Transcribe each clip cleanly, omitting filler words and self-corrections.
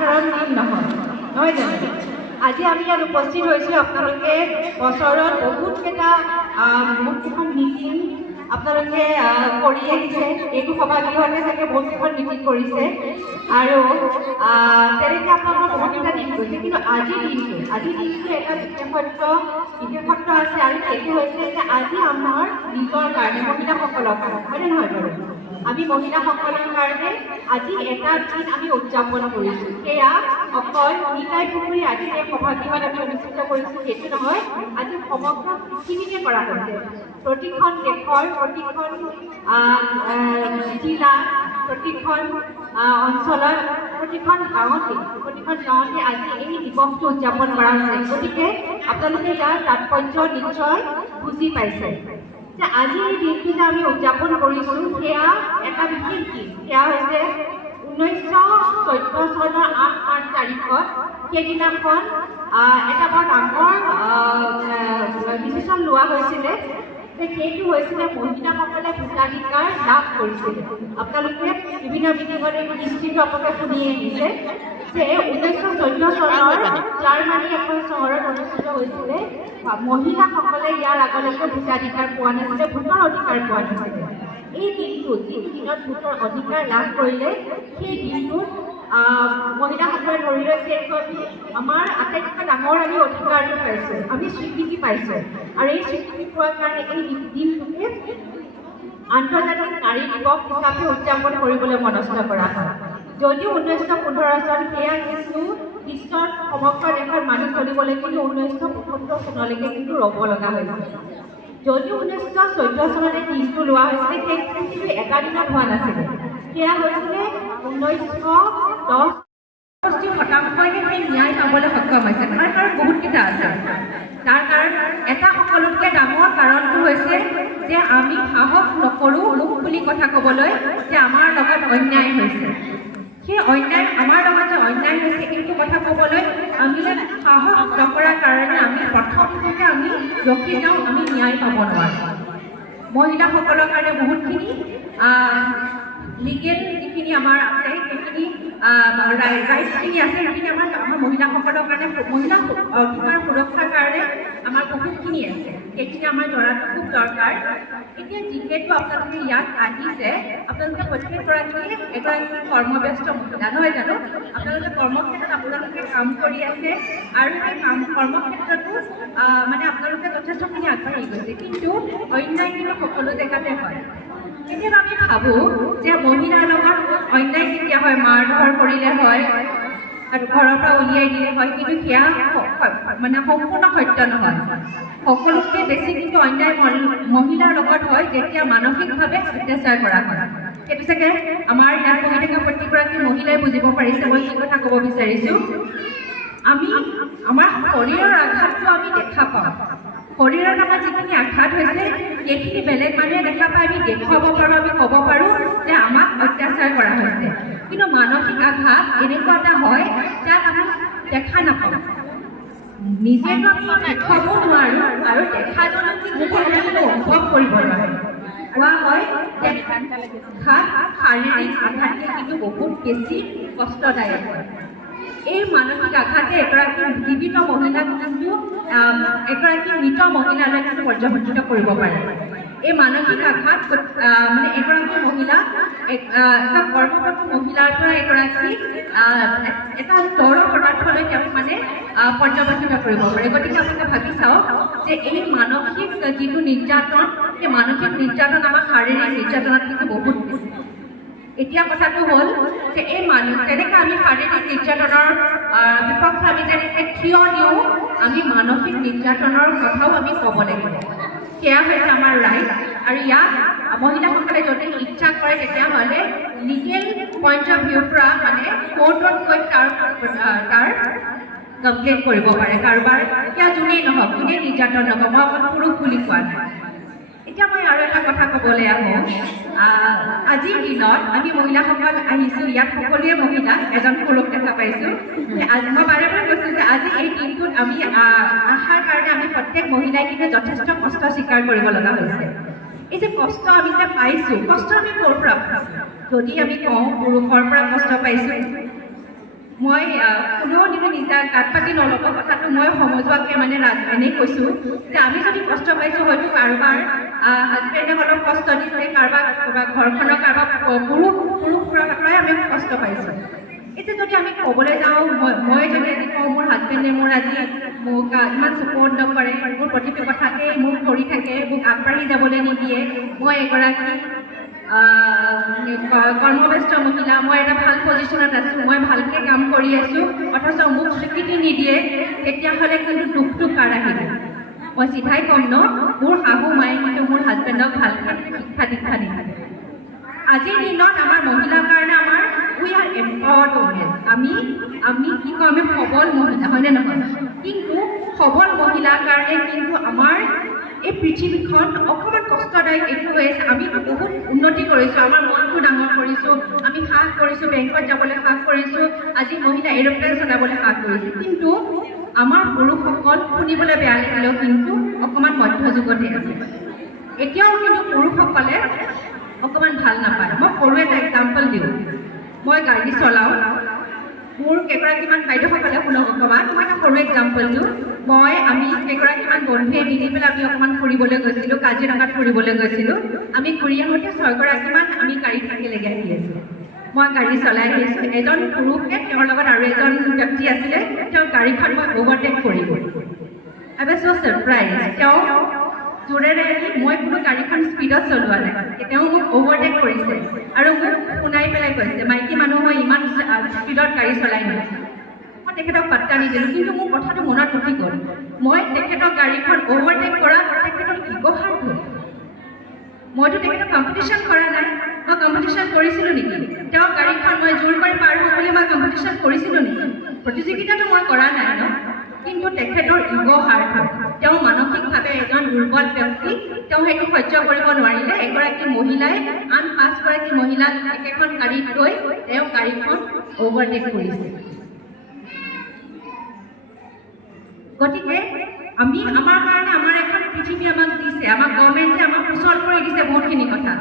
সাধাৰণ দিন নহয় জানো? আজি আমি ইয়াত উপস্থিত হৈছোঁ। আপোনালোকে বছৰত বহুতকেইটা বহুতকেইখন মিটিং আপোনালোকে কৰি আহিছে। এইটো সভাগৃহতে চাগে বহুতকেইখন মিটিং কৰিছে আৰু তেনেকৈ আপোনালোকৰ বহুতকেইটা দিন কৰিছে। কিন্তু আজিৰ দিনটো এটা বিশেষত্ব আছে আৰু সেইটো হৈছে যে আজি আমাৰ নিজৰ কাৰণে মহিলাসকলৰ কাৰণে, হয়নে নহয় বাৰু? আমি মহিলাসকলৰ কাৰণে আজি এটা দিন আমি উদযাপন কৰিছোঁ। সেয়া অকল নিকাই পুখুৰী আজি এই সভাগৃহত আমি অনুষ্ঠিত কৰিছোঁ সেইটো নহয়, আজি সমগ্ৰ পৃথিৱীতে কৰা হৈছে। প্ৰতিখন দেশৰ প্ৰতিখন জিলা প্ৰতিখন অঞ্চলত প্ৰতিখন গাঁৱতে আজি এই দিৱসটো উদযাপন কৰা হৈছে। গতিকে আপোনালোকে ইয়াৰ তাৎপৰ্য নিশ্চয় বুজি পাইছে যে আজি এই দিনটো যে আমি উদযাপন কৰিছোঁ সেয়া এটা বিশেষ দিন। সেয়া হৈছে 1914 চনৰ 8 মাৰ্চ তাৰিখত সেইদিনাখন এটা বৰ ডাঙৰ ডিচিশ্যন লোৱা হৈছিলে যে সেইটো হৈছিলে মহিলাসকলে ভোটাধিকাৰ লাভ কৰিছিলে। আপোনালোকে বিভিন্ন মিটিঙত এইটো নিশ্চিতভাৱে শুনি আহিছে যে 1914 চনৰ জাৰ্মানী এখন চহৰত অনুষ্ঠিত হৈছিলে। মহিলাসকলে ইয়াৰ আগলৈকে ভোটাধিকাৰ পোৱা নাছিলে, ভোটৰ অধিকাৰ পোৱা নাছিলে। এই দিনটোত যিটো দিনত ভোটৰ অধিকাৰ লাভ কৰিলে সেই দিনটোত মহিলাসকলে ধৰি লৈছে আমাৰ আটাইতকৈ ডাঙৰ আমি অধিকাৰটো পাইছোঁ, আমি স্বীকৃতি পাইছোঁ আৰু এই স্বীকৃতি পোৱাৰ কাৰণে এই দিনটোকে আন্তৰ্জাতিক নাৰী দিৱস হিচাপে উদযাপন কৰিবলৈ মনস্থ কৰা হয়। যদিও 1915 চন সেয়া কিন্তু বিশ্বৰ সমগ্ৰ দেশত মানি চলিবলৈ কিন্তু 1975 চনলৈকে কিন্তু ৰ'ব লগা হৈছিল। যদিও 1914 চনতে দিনটো লোৱা হৈছিলে সেইটো কিন্তু এটা দিনত হোৱা নাছিলে। সেয়া হৈছিলে 1910 সেই ন্যায় পাবলৈ সক্ষম হৈছে। তাৰ কাৰণ বহুতকেইটা আছে। তাৰ কাৰণ এটা সকলোতকৈ ডাঙৰ কাৰণটো হৈছে যে আমি সাহস নকৰোঁ লোক বুলি কথা ক'বলৈ যে আমাৰ লগত অন্যায় হৈছে। সেই অন্যায় আমাৰ লগত যে অন্যায় হৈছে এইটো কথা ক'বলৈ আমি সাহস নকৰাৰ কাৰণে আমি প্ৰথমতে আমি ৰখি যাওঁ, আমি ন্যায় পাব নোৱাৰোঁ। মহিলাসকলৰ কাৰণে বহুতখিনি লিগেল যিখিনি আমাৰ আছে সেইখিনি ৰাইটছখিনি আছে সেইখিনি আমাৰ মহিলাসকলৰ কাৰণে মহিলা অধিকাৰ সুৰক্ষাৰ কাৰণে আমাৰ বহুতখিনি আছে। সেইখিনি আমাৰ জনাটো খুব দৰকাৰ। এতিয়া যিহেতু আপোনালোকে ইয়াত আহিছে, আপোনালোকে প্ৰত্যেকগৰাকীয়ে এগৰাকী কৰ্মব্যস্ত মহিলা নহয় জানো? আপোনালোকে কৰ্মক্ষেত্ৰত আপোনালোকে কাম কৰি আছে আৰু সেই কৰ্মক্ষেত্ৰতো মানে আপোনালোকে যথেষ্টখিনি আগবাঢ়ি গৈছে। কিন্তু অন্যায় কিন্তু সকলো জেগাতে হয়। কেতিয়াবা আমি ভাবোঁ যে মহিলাৰ লগত অন্যায় কেতিয়া হয়, মাৰ ধৰ কৰিলে হয় আৰু ঘৰৰ পৰা উলিয়াই দিলে হয়, কিন্তু সেয়া মানে সম্পূৰ্ণ সত্য নহয়। সকলোতকৈ বেছি কিন্তু অন্যায় মহিলাৰ লগত হয় যেতিয়া মানসিকভাৱে অত্যাচাৰ কৰা হয়। সেইটো চাগে আমাৰ ইয়াত বহি থকা প্ৰত্যেকগৰাকী মহিলাই বুজিব পাৰিছে মই কি কথা ক'ব বিচাৰিছোঁ। আমাৰ শৰীৰৰ আঘাতটো আমি দেখা পাওঁ। শৰীৰৰ আমাৰ যিখিনি আঘাত হৈছে সেইখিনি বেলেগ মানুহে দেখা পাই আমি দেখুৱাব পাৰোঁ, আমি ক'ব পাৰোঁ যে আমাক অত্যাচাৰ কৰা হৈছে। কিন্তু মানসিক আঘাত এনেকুৱা এটা হয় যাক আমি দেখা নাপাওঁ, নিজেতো আমি দেখুৱাব নোৱাৰোঁ আৰু দেখাজনক অনুভৱ কৰিব নোৱাৰোঁ। কোৱা হয় যে শাৰীৰিক আঘাতকে কিন্তু বহুত বেছি কষ্টদায়ক হয়। এই মানসিক আঘাতে এগৰাকী জীৱিত মহিলাক কিন্তু এগৰাকী মৃত মহিলালৈ কিন্তু পৰ্যবেক্ষিত কৰিব পাৰে। এই মানসিক আঘাত মানে এগৰাকী মহিলা এটা গৰ্ভৱতী মহিলাৰ পৰা এগৰাকী এটা জড় পদাৰ্থলৈ তেওঁক মানে পৰ্যবেক্ষিত কৰিব পাৰে। গতিকে আপোনালোকে ভাবি চাওক যে এই মানসিক যিটো নিৰ্যাতন, সেই মানসিক নিৰ্যাতন আমাৰ শাৰীৰিক নিৰ্যাতনত কিন্তু বহুত বেছি। এতিয়া কথাটো হ'ল যে এই যেনেকৈ আমি শাৰীৰিক নিৰ্যাতনৰ বিপক্ষে আমি যেনেকৈ থিয় দিওঁ, আমি মানসিক নিৰ্যাতনৰ কথাও আমি ক'ব লাগিব। সেয়া হৈছে আমাৰ ৰাইট। আৰু ইয়াক মহিলাসকলে যদি ইচ্ছা কৰে তেতিয়াহ'লে লিগেল পইণ্ট অফ ভিউৰ পৰা মানে কোৰ্টত গৈ তাৰ কমপ্লেইন কৰিব পাৰে। কাৰোবাৰ সেয়া যোনেই নহওক, যোনেই নিৰ্যাতন নহওক, মই অকল পুৰুষ বুলি কোৱা নাই। এতিয়া মই আৰু এটা কথা ক'বলৈ আহোঁ। আজিৰ দিনত আমি মহিলাসকল আহিছোঁ, ইয়াত সকলোৱে মহিলা, এজন পুৰুষ দেখা পাইছোঁ। মই বাৰে বাৰে কৈছোঁ যে আজি এই দিনটোত আমি আহাৰ কাৰণে আমি প্ৰত্যেক মহিলাই কিন্তু যথেষ্ট কষ্ট স্বীকাৰ কৰিব লগা হৈছে। এই যে কষ্ট আমি যে পাইছোঁ, কষ্ট আমি ক'ৰ পৰা পাইছোঁ? যদি আমি কওঁ পুৰুষৰ পৰা কষ্ট পাইছোঁ, মই কোনেও কিন্তু নিজা গাত পাতি নল'ব কথাটো মই সমজুৱাকৈ মানে এনেই কৈছোঁ যে আমি যদি কষ্ট পাইছোঁ হয়তো কাৰোবাৰ হাজবেণ্ডে অলপ কষ্ট দিছে কাৰোবাৰ ঘৰখনৰ কাৰোবাৰ পুৰুষৰ পৰাই আমি কষ্ট পাইছোঁ। এতিয়া যদি আমি ক'বলৈ যাওঁ মই যদি আজি কওঁ মোৰ হাজবেণ্ডে মোৰ আজি মোক ইমান ছাপৰ্ট নকৰে, মোৰ প্ৰতিটো কথাতে মোক ধৰি থাকে, মোক আগবাঢ়ি যাবলৈ নিদিয়ে, মই এগৰাকী কৰ্মব্যস্ত মহিলা, মই এটা ভাল পজিশ্যনত আছোঁ, মই ভালকৈ কাম কৰি আছোঁ, অথচ মোক স্বীকৃতি নিদিয়ে, তেতিয়াহ'লে কিন্তু দুখটো কাৰ আহিব? মই চিধাই ক'ম ন, মোৰ শাহু মায়ে কিন্তু মোৰ হাজবেণ্ডক ভালকৈ শিক্ষা দিছে। আজিৰ দিনত আমাৰ মহিলাৰ কাৰণে আমাৰ উই আৰ এম্পাৱাৰ্ড উমেন, আমি কি কওঁ আমি সবল মহিলা, হয়নে নহয়? কিন্তু সবল মহিলাৰ কাৰণে কিন্তু আমাৰ এই পৃথিৱীখন অকণমান কষ্টদায়ক এইটো হৈ আছে। আমিতো বহুত উন্নতি কৰিছোঁ, আমাৰ মনটো ডাঙৰ কৰিছোঁ, আমি সাহ কৰিছোঁ, বেংকত যাবলৈ সাহ কৰিছোঁ, আজি মহিলা এৰোপ্লেন চলাবলৈ সাহ কৰিছোঁ, কিন্তু আমাৰ পুৰুষসকল শুনিবলৈ বেয়া লাগিলেও কিন্তু অকণমান মধ্যযুগতে আছে। এতিয়াও কিন্তু পুৰুষসকলে অকণমান ভাল নাপায়। মই সৰু এটা এক্সাম্পল দিওঁ, মই গাড়ী চলাওঁ, মোৰ কেইগৰাকীমান বাইদেউসকলে শুনক অকণমান, মই এটা সৰু এক্সাম্পল দিওঁ। আমি কেইগৰাকীমান বন্ধুৱে মিলি পেলাই আমি অকণমান ফুৰিবলৈ গৈছিলোঁ, কাজিৰঙাত ফুৰিবলৈ গৈছিলোঁ। আমি ঘূৰি আহোঁতে 6গৰাকীমান আমি গাড়ীত থাকিলেগৈ আহি আছিলোঁ। মই গাড়ী চলাই আহিছোঁ, এজন পুৰুষে তেওঁৰ লগত আৰু এজন ব্যক্তি আছিলে, তেওঁ গাড়ীখন মই অভাৰটেক কৰিলোঁ। আই ৱাজ ছ' ছাৰপ্ৰাইজ, তেওঁ জোৰেৰে মই কোনো গাড়ীখন স্পীডত চলোৱা নাই, তেওঁ মোক অভাৰটেক কৰিছে আৰু মোক শুনাই পেলাই কৈছে মাইকী মানুহ মই ইমান স্পীডত গাড়ী চলাই নাই। মই তেখেতক পাত্তা নিদিলোঁ, কিন্তু মোৰ কথাটো মনত ৰখি গ'ল। মই তেখেতক গাড়ীখন অভাৰটেক কৰা তেখেতৰ ইগ'হাৰ্ট হ'ল। মইতো তেখেতক কম্পিটিশ্যন কৰা নাই, মই কম্পিটিশ্যন কৰিছিলোঁ নেকি? তেওঁৰ গাড়ীখন মই জোৰ কৰি পাৰ হওঁ বুলি মই কম্পিটিশ্যন কৰিছিলোঁ নেকি? প্ৰতিযোগিতাটো মই কৰা নাই ন, কিন্তু তেখেতৰ ইগ'হাৰ্ট হ'ল। তেওঁ মানসিকভাৱে এজন দুৰ্বল ব্যক্তি, তেওঁ সেইটো সহ্য কৰিব নোৱাৰিলে। এগৰাকী মহিলাই আন 5গৰাকী মহিলাক একেখন গাড়ীত গৈ তেওঁ গাড়ীখন অভাৰটেক কৰিছে। গতিকে আমাৰ কাৰণে আমাৰ এখন পৃথিৱী আমাক দিছে, আমাক গভৰ্ণমেণ্টে আমাক সুচল কৰি দিছে বহুতখিনি কথা,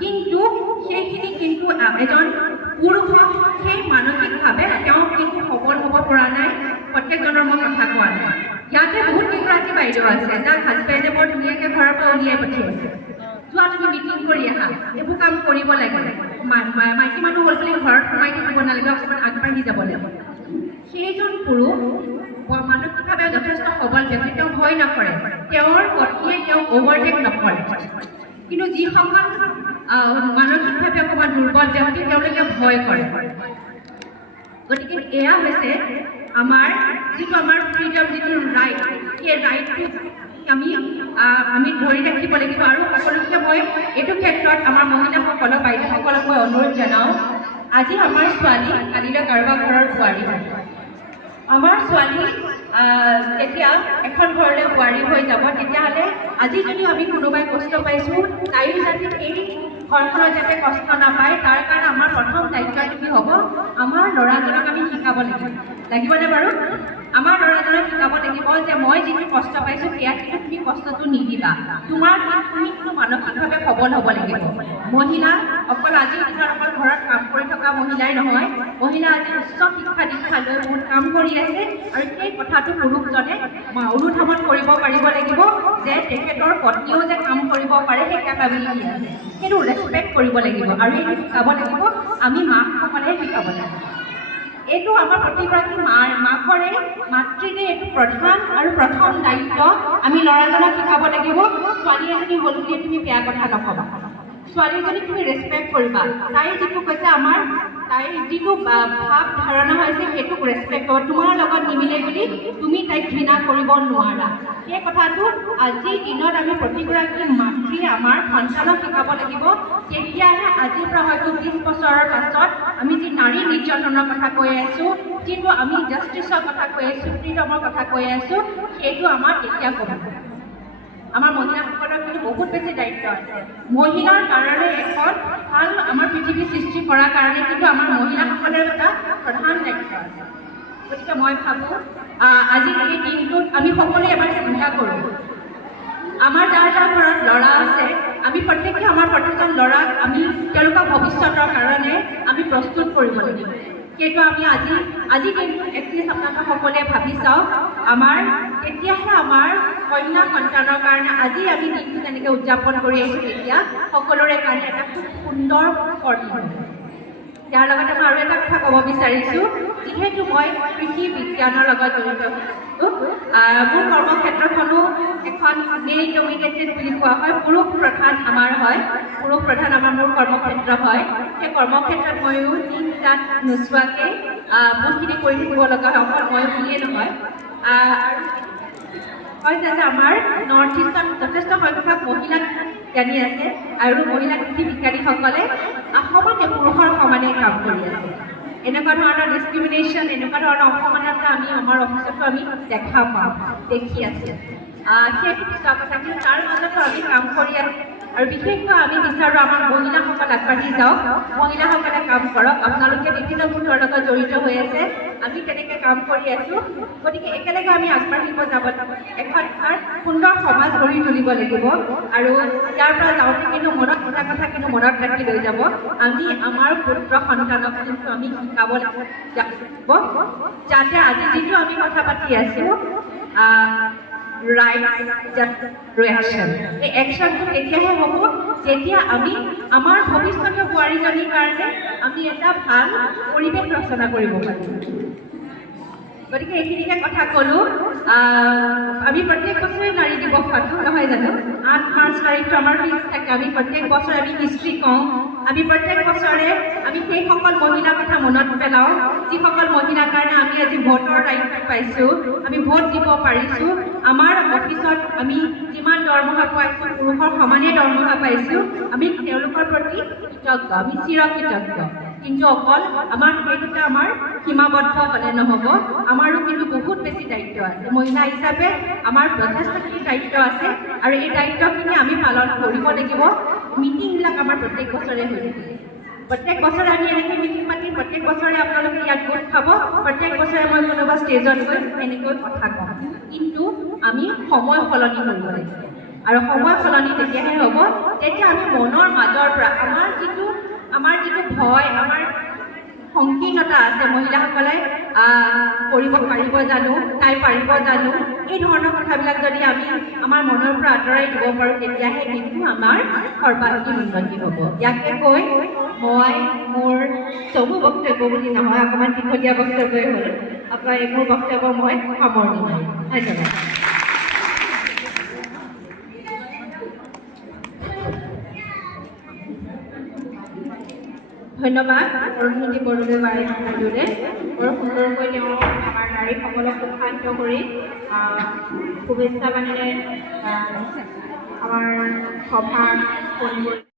কিন্তু সেইখিনি কিন্তু এজন পুৰুষক সেই মানসিকভাৱে তেওঁ কিন্তু সবল হ'ব পৰা নাই। প্ৰত্যেকজনৰ মই কথা কোৱা নাই, ইয়াতে বহুত কেইগৰাকী বাইদেউ আছে যাক হাজবেণ্ডে বৰ ধুনীয়াকৈ ঘৰৰ পৰা উলিয়াই পঠিয়াইছে, যোৱা তুমি মিটিং কৰি আহা, এইবোৰ কাম কৰিব লাগে, মাইকী মানুহ হ'ল বুলি ঘৰত সোমাই থাকিব নালাগে, অকণমান আগবাঢ়ি যাব লাগিব। সেইজন পুৰুষ মানসিকভাৱে যথেষ্ট সবল ব্যক্তি, তেওঁ ভয় নকৰে, তেওঁৰ পত্নীয়ে তেওঁক অভাৰটেক নকৰে। কিন্তু যিসকল মানসিকভাৱে অকণমান দুৰ্বল ব্যক্তি তেওঁলোকে ভয় কৰে। গতিকে এয়া হৈছে আমাৰ যিটো আমাৰ ফ্ৰীডম, যিটো ৰাইট, সেই ৰাইটটো আমি ধৰি ৰাখিব লাগিব। আৰু সকলোকে মই এইটো ক্ষেত্ৰত আমাৰ মহিলাসকলক বাইদেউসকলক মই অনুৰোধ জনাওঁ, আজি আমাৰ ছোৱালী কালিলৈ কাৰোবাৰ ঘৰৰ বোৱাৰী হয়। আমাৰ ছোৱালী যেতিয়া এখন ঘৰলৈ বোৱাৰী হৈ যাব, তেতিয়াহ'লে আজি যদি আমি কোনোবাই কষ্ট পাইছোঁ, তাইও যাতে এই ঘৰখনত যাতে কষ্ট নাপায়, তাৰ কাৰণে আমাৰ প্ৰথম দায়িত্বটো কি হ'ব? আমাৰ ল'ৰাজনক আমি শিকাব লাগিবনে বাৰু? আমাৰ ল'ৰাজনক শিকাব লাগিব যে মই যিটো কষ্ট পাইছোঁ সেয়া কিন্তু তুমি কষ্টটো নিদিবা, তুমি কিন্তু মানসিকভাৱে সবল হ'ব লাগিব। মহিলা অকল আজিৰ দিনত অকল ঘৰত কাম কৰি থকা মহিলাই নহয়, মহিলা আজি উচ্চ শিক্ষা দীক্ষা লৈ বহুত কাম কৰি আছে, আৰু সেই কথাটো পুৰুষজনে অনুধাৱন কৰিব পাৰিব লাগিব যে তেখেতৰ পত্নীয়েও যে কাম কৰিব পাৰে সেই কেপাবিলিটি আছে, সেইটো ৰেচপেক্ট কৰিব লাগিব। আৰু এইটো শিকাব লাগিব, আমি মাকসকলে শিকাব লাগিব। এইটো আমাৰ প্ৰতিগৰাকী মাকৰে মাতৃৰে এইটো প্ৰধান আৰু প্ৰথম দায়িত্ব। আমি ল'ৰাজনক শিকাব লাগিব, ছোৱালী এজনী হ'ল বুলি তুমি বেয়া কথা নক'বা, ছোৱালীজনীক তুমি ৰেচপেক্ট কৰিবা, তাইৰ যিটো কৈছে তাইৰ যিটো ভাৱ ধাৰণা হৈছে সেইটোক ৰেচপেক্ট কৰিব, তোমাৰ লগত নিমিলে বুলি তুমি তাইক ঘৃণা কৰিব নোৱাৰা। সেই কথাটো আজিৰ দিনত আমি প্ৰতিগৰাকী মাতৃয়ে আমাৰ সন্তানক শিকাব লাগিব। তেতিয়াহে আজিৰ পৰা হয়তো 20 বছৰৰ পাছত আমি যি নাৰী নিৰ্যাতনৰ কথা কৈ আছোঁ, যিটো আমি জাষ্টিছৰ কথা কৈ আছোঁ, ফ্ৰীডমৰ কথা কৈ আছোঁ, সেইটো আমাৰ তেতিয়া ক'ব। আমাৰ মহিলাসকলৰ কিন্তু বহুত বেছি দায়িত্ব আছে। মহিলাৰ কাৰণে এখন ভাল আমাৰ পৃথিৱী সৃষ্টি কৰাৰ কাৰণে কিন্তু আমাৰ মহিলাসকলৰ এটা প্ৰধান দায়িত্ব আছে। গতিকে মই ভাবোঁ আজি এই দিনটোত আমি সকলোৱে এবাৰ চিন্তা কৰোঁ, আমাৰ যাৰ ঘৰত ল'ৰা আছে, আমি প্ৰত্যেকজন ল'ৰাক আমি তেওঁলোকৰ ভৱিষ্যতৰ কাৰণে আমি প্ৰস্তুত কৰিব লাগিব। সেইটো আমি আজি দিনটো এটলিষ্ট আপোনালোকে সকলোৱে ভাবি চাওক আমাৰ তেতিয়াহে আমাৰ কন্যা সন্তানৰ কাৰণে আজি আমি দিনটো তেনেকৈ উদযাপন কৰি আহিছোঁ তেতিয়া সকলোৰে কাৰণে এটা খুব সুন্দৰ কৰ্ম। ইয়াৰ লগতে মই আৰু এটা কথা ক'ব বিচাৰিছোঁ, যিহেতু মই কৃষি বিজ্ঞানৰ লগত জড়িত মোৰ কৰ্মক্ষেত্ৰখনো এখন মেল ডমিনেটেড বুলি কোৱা হয়, পুৰুষ প্ৰধান আমাৰ হয়, পুৰুষ প্ৰধান মোৰ কৰ্মক্ষেত্ৰ হয়। সেই কৰ্মক্ষেত্ৰত ময়ো দিন ৰাত নোচোৱাকৈ বহুতখিনি কৰি থাকিব লগা হয়, অকল মই বুলিয়ে নহয়। হয় যে আমাৰ নৰ্থ ইষ্টত যথেষ্ট সংখ্যক মহিলা বিজ্ঞানী আছে আৰু মহিলা কৃষি বিজ্ঞানীসকলে সমানে পুৰুষৰ সমানে কাম কৰি আছে। এনেকুৱা ধৰণৰ ডিছক্ৰিমিনেশ্যন, এনেকুৱা ধৰণৰ অসমানতা আমি আমাৰ অফিচতো আমি দেখা পাওঁ, দেখি আছোঁ। সেইটো পিছৰ কথা, কিন্তু তাৰ মাজতো আমি কাম কৰি আছোঁ আৰু বিশেষকৈ আমি বিচাৰোঁ আমাৰ মহিলাসকল আগবাঢ়ি যাওক, মহিলাসকলে কাম কৰক। আপোনালোকে বিভিন্ন গোটৰ লগত জড়িত হৈ আছে, আমি তেনেকৈ কাম কৰি আছোঁ। গতিকে একেলগে আমি আগবাঢ়িব যাব, এখন সুন্দৰ সমাজ গঢ়ি তুলিব লাগিব। আৰু ইয়াৰ পৰা যাওঁতে কিন্তু মনত এটা কথা কিন্তু মনত ৰাখি লৈ যাব, আমি আমাৰ পুত্ৰ সন্তানক কিন্তু আমি শিকাব লাগিব যাতে আজি যিটো আমি কথা পাতি আছোঁ ৰিয়েকশ্যন, এই একশ্যনটো তেতিয়াহে হ'ব যেতিয়া আমি আমাৰ ভৱিষ্যতৰ বোৱাৰীজনীৰ কাৰণে আমি এটা ভাল পৰিৱেশ ৰচনা কৰিব পাৰিম। গতিকে এইখিনিকে কথা ক'লোঁ। আমি প্ৰত্যেক বছৰে নাৰী দিৱস পাতোঁ, নহয় জানো? 8 মাৰ্চ তাৰিখটো আমাৰ ফিক্স থাকে। আমি প্ৰত্যেক বছৰে আমি হিষ্ট্ৰী কওঁ, আমি প্ৰত্যেক বছৰে আমি সেইসকল মহিলাৰ কথা মনত পেলাওঁ যিসকল মহিলাৰ কাৰণে আমি আজি ভোটৰ দায়িত্ব পাইছোঁ, আমি ভোট দিব পাৰিছোঁ। আমাৰ অফিচত আমি যিমান দৰমহা পাইছোঁ পুৰুষৰ সমানে দৰমহা পাইছোঁ, আমি তেওঁলোকৰ প্ৰতি কৃতজ্ঞ, আমি চিৰকৃতজ্ঞ। কিন্তু অকল আমাৰ সেইটোতে আমাৰ সীমাবদ্ধ হ'লে নহ'ব, আমাৰো কিন্তু বহুত বেছি দায়িত্ব আছে। মহিলা হিচাপে আমাৰ যথেষ্টখিনি দায়িত্ব আছে আৰু এই দায়িত্বখিনি আমি পালন কৰিব লাগিব। মিটিংবিলাক আমাৰ প্ৰত্যেক বছৰে হৈ থাকে, প্ৰত্যেক বছৰে আমি এনেকৈ মিটিং পাতিম, প্ৰত্যেক বছৰে আপোনালোকে ইয়াত গোট খাব, প্ৰত্যেক বছৰে মই কোনোবা ষ্টেজত গৈ এনেকৈ কথা কওঁ। কিন্তু আমি সময় সলনি কৰিব লাগিব আৰু সময় সলনি তেতিয়াহে হ'ব যেতিয়া আমি মনৰ মাজৰ পৰা আমাৰ যিটো ভয়, আমাৰ সংকীৰ্ণতা আছে, মহিলাসকলে কৰিব পাৰিব জানো, তাই পাৰিব জানো, এই ধৰণৰ কথাবিলাক যদি আমি আমাৰ মনৰ পৰা আঁতৰাই দিব পাৰোঁ তেতিয়াহে কিন্তু আমাৰ সৰ্বাধিক উন্নতি হ'ব। ইয়াকে কৈ মই মোৰ চমু বক্তব্য বুলি নহয়, অকণমান দীঘলীয়া বক্তব্যই হ'ল, মোৰ বক্তব্য মই সামৰণি মাৰিম। ধন্যবাদ। ধন্যবাদ অৰুণজ্যোতি বৰদলৈ বাইদেউলে, বৰ সুন্দৰকৈ তেওঁ আমাৰ নাৰীসকলক উৎসাহিত কৰি শুভেচ্ছা বাণীৰে আমাৰ সভা